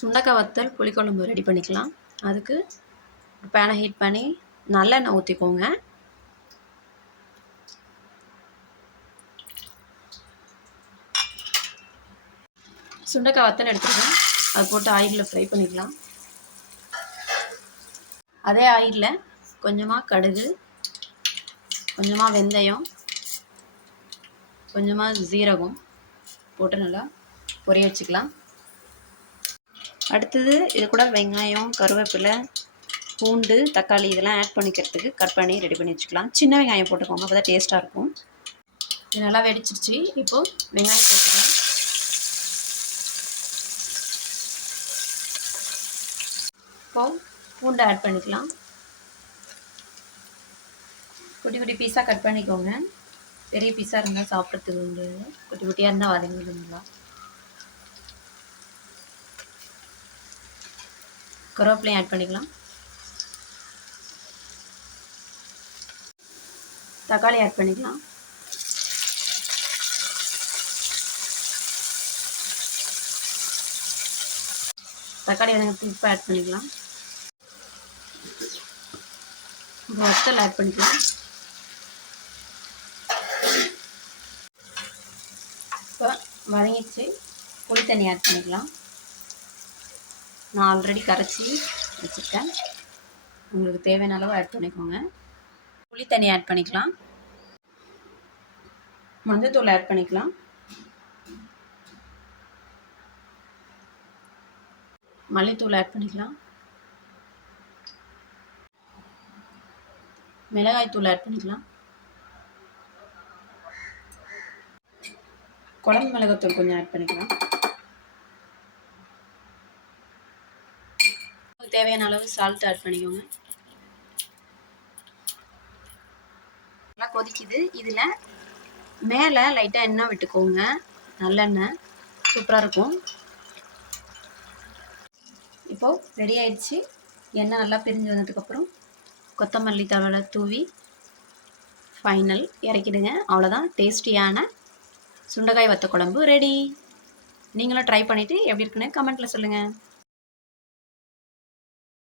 சுண்டக்காய் வத்தல் புளிக்குழம்பு ரெடி பண்ணிக்கலாம். அதுக்கு பேனை ஹீட் பண்ணி நல்லெண்ணெய் ஊற்றிக்கோங்க. சுண்டக்காய் வத்தல் எடுத்துக்கலாம். அது போட்டு ஆயிலில் ஃப்ரை பண்ணிக்கலாம். அதே ஆயிலில் கொஞ்சமாக கடுகு, கொஞ்சமாக வெந்தயம், கொஞ்சமாக ஜீரகம் போட்டு நல்லா பொரிய வச்சுக்கலாம். அடுத்தது இது கூட வெங்காயம், கருவேப்பிலை, பூண்டு, தக்காளி இதெல்லாம் ஆட் பண்ணிக்கிறதுக்கு கட் பண்ணி ரெடி பண்ணி வச்சுக்கலாம். சின்ன வெங்காயம் போட்டுக்கோங்க, அப்போ தான் டேஸ்ட்டாக இருக்கும். இது நல்லா வெடிச்சிருச்சு. இப்போது வெங்காயம் போட்டுக்கலாம். இப்போது பூண்டு ஆட் பண்ணிக்கலாம். குட்டி குட்டி பீஸாக கட் பண்ணிக்கோங்க. பெரிய பீஸாக இருந்தால் சாப்பிட்றதுக்கு உண்டு, குட்டி குட்டியாக இருந்தால் வதங்கிடுங்களா. கருவேப்பிலையும் ஆட் பண்ணிக்கலாம். தக்காளி ஆட் பண்ணிக்கலாம். தக்காளி வதங்கிறதுக்கு உப்பு ஆட் பண்ணிக்கலாம். வத்தல் ஆட் பண்ணிக்கலாம். இப்போ வதங்கிச்சு. புளி தண்ணி ஆட் பண்ணிக்கலாம். நான் ஆல்ரெடி கரைச்சி வச்சுருக்கேன். உங்களுக்கு தேவையான அளவு ஆட் பண்ணிக்கோங்க. புளி தண்ணி ஆட் பண்ணிக்கலாம். மஞ்சள்தூள் ஆட் பண்ணிக்கலாம். மல்லித்தூள் ஆட் பண்ணிக்கலாம். மிளகாய் தூள் ஆட் பண்ணிக்கலாம். குழம்பு மிளகாத்தூள் கொஞ்சம் ஆட் பண்ணிக்கலாம். தேவையான அளவு சால்ட் ஆட் பண்ணிக்கோங்க. நல்லா கொதிக்குது. இதில் மேலே லைட்டாக எண்ணெய் விட்டுக்கோங்க, நல்லெண்ணெய். சூப்பராக இருக்கும். இப்போது ரெடி ஆயிடுச்சு. எண்ணெய் நல்லா பிரிஞ்சு வந்ததுக்கப்புறம் கொத்தமல்லி தழை தூவி ஃபைனல் இறக்கிடுங்க. அவ்வளோதான், டேஸ்டியான சுண்டைக்காய் வத்த குழம்பு ரெடி. நீங்களும் ட்ரை பண்ணிவிட்டு எப்படி இருக்குன்னு கமெண்ட்டில் சொல்லுங்கள்.